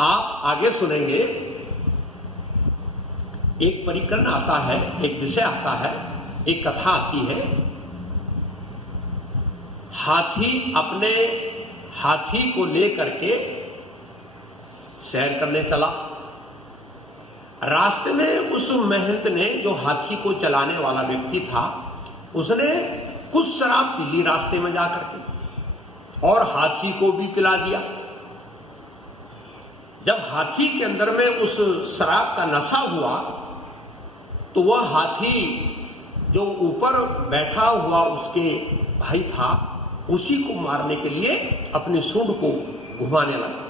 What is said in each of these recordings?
आप आगे सुनेंगे, एक परिकरण आता है, एक विषय आता है, एक कथा आती है। हाथी अपने हाथी को लेकर के सैर करने चला। रास्ते में उस महंत ने, जो हाथी को चलाने वाला व्यक्ति था, उसने कुछ शराब पी ली रास्ते में जाकर के और हाथी को भी पिला दिया। जब हाथी के अंदर में उस शराब का नशा हुआ तो वह हाथी जो ऊपर बैठा हुआ उसके भाई था, उसी को मारने के लिए अपनी सूंड को घुमाने लगा।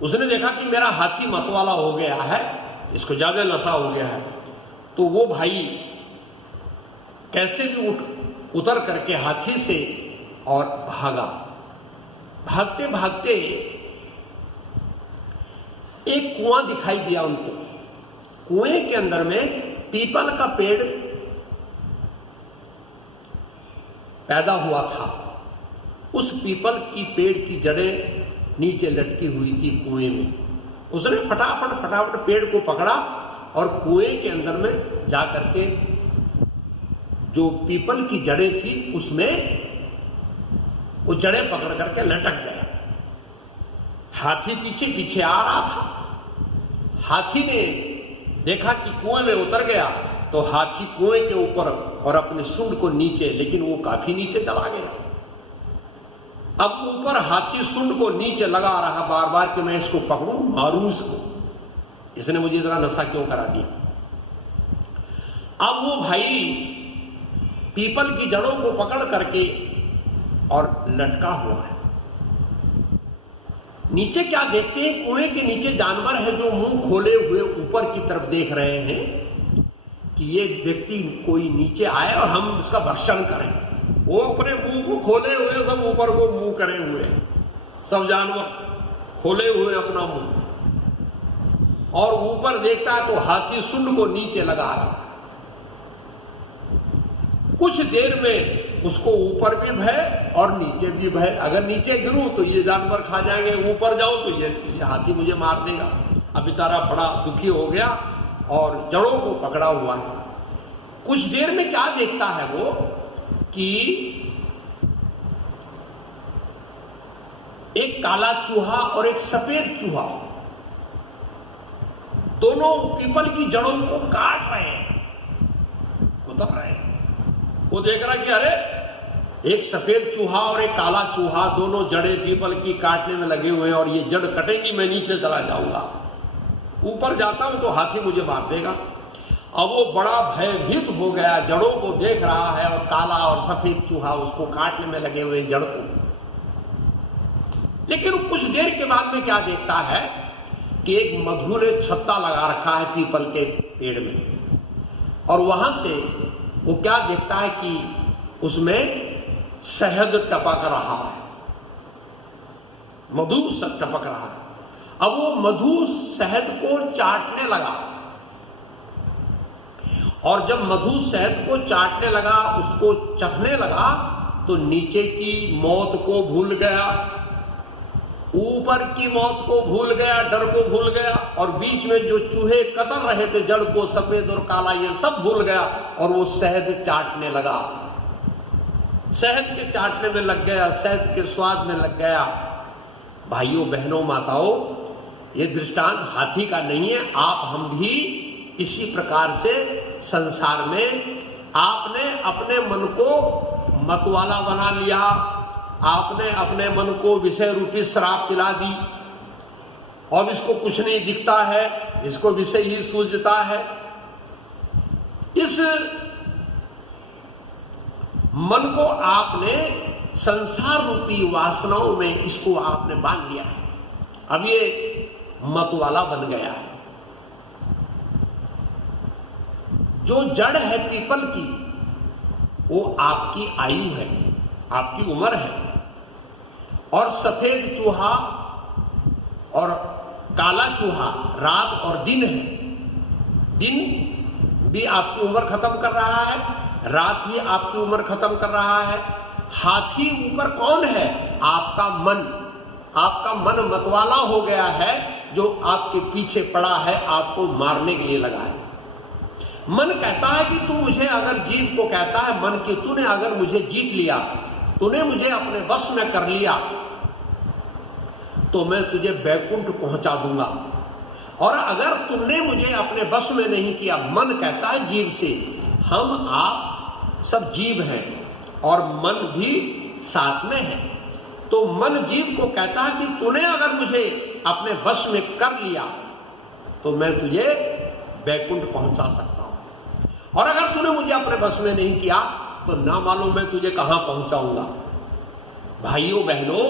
उसने देखा कि मेरा हाथी मतवाला हो गया है, इसको ज्यादा नशा हो गया है, तो वो भाई कैसे भी उतर करके हाथी से और भागा। भागते भागते एक कुआं दिखाई दिया उनको। कुएं के अंदर में पीपल का पेड़ पैदा हुआ था। उस पीपल की पेड़ की जड़ें नीचे लटकी हुई थी कुएं में। उसने फटाफट पेड़ को पकड़ा और कुएं के अंदर में जाकर के जो पीपल की जड़ें थी उसमें वो जड़ें पकड़ करके लटक गया। हाथी पीछे पीछे आ रहा था। हाथी ने देखा कि कुएं में उतर गया तो हाथी कुएं के ऊपर और अपने सूंड को नीचे, लेकिन वो काफी नीचे चला गया। अब ऊपर हाथी सूंड को नीचे लगा रहा बार बार कि मैं इसको पकड़ूं, मारूं इसको, इसने मुझे इतना नशा क्यों करा दिया। अब वो भाई पीपल की जड़ों को पकड़ करके और लटका हुआ है। नीचे क्या देखते हैं, कुएं के नीचे जानवर है जो मुंह खोले हुए ऊपर की तरफ देख रहे हैं कि ये व्यक्ति कोई नीचे आए और हम इसका भक्षण करें। वो अपने मुंह को खोले हुए, सब ऊपर को मुंह करे हुए, सब जानवर खोले हुए अपना मुंह, और ऊपर देखता है तो हाथी सूंड को नीचे लगा रहा। कुछ देर में उसको ऊपर भी भय और नीचे भी भय। अगर नीचे गिरूं तो ये जानवर खा जाएंगे, ऊपर जाऊं तो ये हाथी मुझे मार देगा। अब बेचारा बड़ा दुखी हो गया और जड़ों को पकड़ा हुआ है। कुछ देर में क्या देखता है वो कि एक काला चूहा और एक सफेद चूहा दोनों पीपल की जड़ों को काट रहे हैं, उतर रहे हैं। वो देख रहा कि अरे एक सफेद चूहा और एक काला चूहा दोनों जड़ें पीपल की काटने में लगे हुए हैं और ये जड़ कटेगी, मैं नीचे चला जाऊंगा, ऊपर जाता हूं तो हाथी मुझे मार देगा। अब वो बड़ा भयभीत हो गया, जड़ों को देख रहा है और काला और सफेद चूहा उसको काटने में लगे हुए जड़ को। लेकिन कुछ देर के बाद में क्या देखता है कि एक मधु ने छत्ता लगा रखा है पीपल के पेड़ में, और वहां से वो क्या देखता है कि उसमें शहद टपक रहा है, मधु टपक रहा है। अब वो मधु शहद को चाटने लगा, और जब मधु शहद को चाटने लगा, उसको चखने लगा, तो नीचे की मौत को भूल गया, ऊपर की मौत को भूल गया, डर को भूल गया, और बीच में जो चूहे कतर रहे थे जड़ को, सफेद और काला, ये सब भूल गया और वो शहद चाटने लगा। शहद के चाटने में लग गया, शहद के स्वाद में लग गया। भाइयों बहनों माताओं, ये दृष्टांत हाथी का नहीं है। आप हम भी इसी प्रकार से संसार में आपने अपने मन को मतवाला बना लिया, आपने अपने मन को विषय रूपी शराब पिला दी, और इसको कुछ नहीं दिखता है, इसको विषय ही सूझता है। इस मन को आपने संसार रूपी वासनाओं में इसको आपने बांध लिया है। अब ये मतवाला बन गया है। जो जड़ है पीपल की, वो आपकी आयु है, आपकी उम्र है, और सफेद चूहा और काला चूहा रात और दिन है। दिन भी आपकी उम्र खत्म कर रहा है, रात भी आपकी उम्र खत्म कर रहा है। हाथी ऊपर कौन है? आपका मन। आपका मन मतवाला हो गया है, जो आपके पीछे पड़ा है, आपको मारने के लिए लगा है। मन कहता है कि तू मुझे, अगर जीव को कहता है मन कि तूने अगर मुझे जीत लिया, तूने मुझे अपने वश में कर लिया, तो मैं तुझे बैकुंठ पहुंचा दूंगा। और अगर तुमने मुझे अपने वश में नहीं किया, मन कहता है जीव से, हम आप सब जीव हैं और मन भी साथ में है, तो मन जीव को कहता है कि तूने अगर मुझे अपने वश में कर लिया तो मैं तुझे बैकुंठ पहुंचा सकता हूं, और अगर तूने मुझे अपने वश में नहीं किया तो ना मालूम मैं तुझे कहां पहुंचाऊंगा। भाइयों बहनों,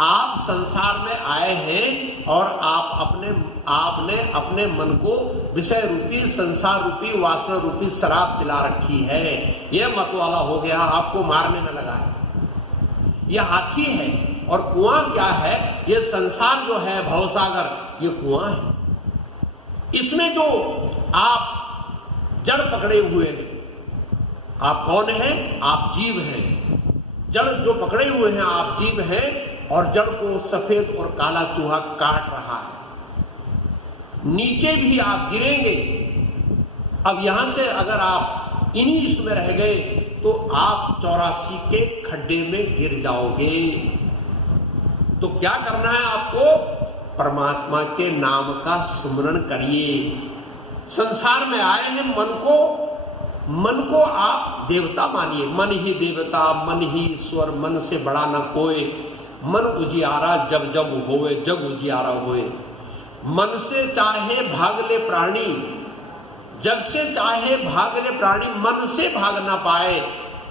आप संसार में आए हैं और आपने अपने मन को विषय रूपी, संसार रूपी, वासना रूपी शराब पिला रखी है। यह मतवाला हो गया, आपको मारने में लगा है। यह हाथी है और कुआं क्या है? यह संसार जो है, भवसागर, ये कुआं है। इसमें जो आप जड़ पकड़े हुए हैं, आप कौन हैं? आप जीव हैं। जड़ जो पकड़े हुए हैं, आप जीव हैं, और जड़ को सफेद और काला चूहा काट रहा है। नीचे भी आप गिरेंगे। अब यहां से अगर आप इन्हीं इसमें रह गए तो आप 84 के खड्डे में गिर जाओगे। तो क्या करना है आपको? परमात्मा के नाम का सुमरण करिए। संसार में आए हैं, मन को आप देवता मानिए। मन ही देवता, मन ही ईश्वर, मन से बड़ा न कोई। मन उजियारा जब जब होए, जग उजियारा होए। मन से चाहे भाग ले प्राणी, जग से चाहे भाग ले प्राणी, मन से भाग ना पाए,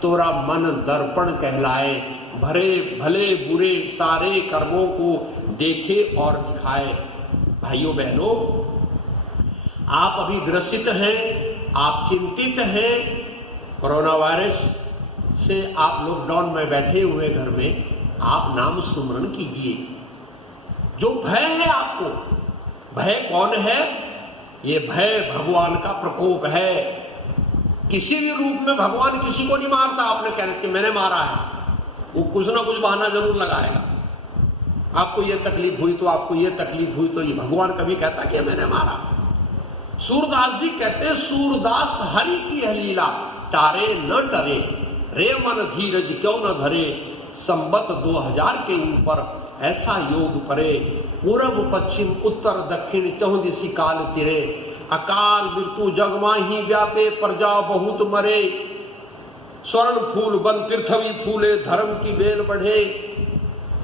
तोरा मन दर्पण कहलाए। भले बुरे सारे कर्मों को देखे और दिखाए। भाइयों बहनों, आप अभी ग्रसित हैं, आप चिंतित हैं। कोरोना वायरस से आप लॉकडाउन में बैठे हुए घर में, आप नाम सुमरण कीजिए। जो भय है आपको, भय कौन है? ये भय भगवान का प्रकोप है। किसी भी रूप में भगवान किसी को नहीं मारता। आपने कहने से मैंने मारा है, वो कुछ ना कुछ बहाना जरूर लगाएगा। आपको ये तकलीफ हुई तो, आपको ये तकलीफ हुई तो, ये भगवान कभी कहता कि मैंने मारा। सूरदास जी कहते, सूरदास हरि की है लीला, तारे न टरे, रे मन धीरज क्यों न धरे। संबत 2000 के ऊपर ऐसा योग परे, पूरब पश्चिम उत्तर दक्षिण चहुं दिशि काल फिरे। अकाल मृत्यु जग माही व्यापे, प्रजा बहुत मरे। स्वर्ण फूल बन पृथ्वी फूले, धर्म की बेल बढ़े।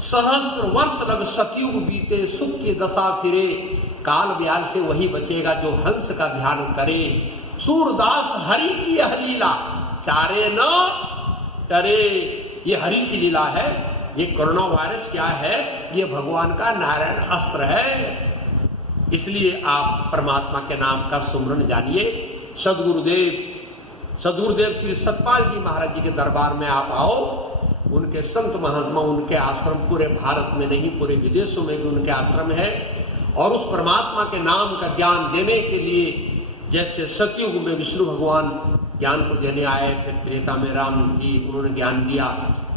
सहस्त्र वर्ष लग सतयुग बीते, सुख की दशा फिरे। काल ब्याल से वही बचेगा जो हंस का ध्यान करे। सूरदास हरि की यह लीला, तारे न टरे। ये हरि की लीला है। ये कोरोना वायरस क्या है? ये भगवान का नारायण अस्त्र है। इसलिए आप परमात्मा के नाम का सुमरण जानिए। सदगुरुदेव श्री सतपाल जी महाराज जी के दरबार में आप आओ। उनके संत महात्मा, उनके आश्रम पूरे भारत में नहीं, पूरे विदेशों में भी उनके आश्रम है। और उस परमात्मा के नाम का ज्ञान देने के लिए, जैसे सतयुग में विष्णु भगवान ज्ञान को देने आए, फिर त्रेता में राम जी उन्होंने ज्ञान दिया,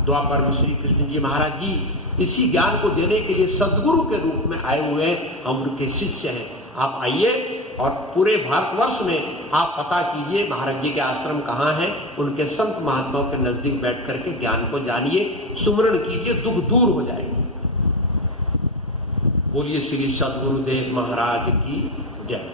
द्वापर में श्री कृष्ण जी महाराज जी इसी ज्ञान को देने के लिए सदगुरु के रूप में आए हुए हैं। हम उनके शिष्य हैं। आप आइए और पूरे भारतवर्ष में आप पता कीजिए महाराज जी के आश्रम कहाँ हैं। उनके संत महात्माओं के नजदीक बैठ करके ज्ञान को जानिए, सुमरण कीजिए, दुख दूर हो जाएगा। बोलिए श्री सदगुरुदेव महाराज की जय।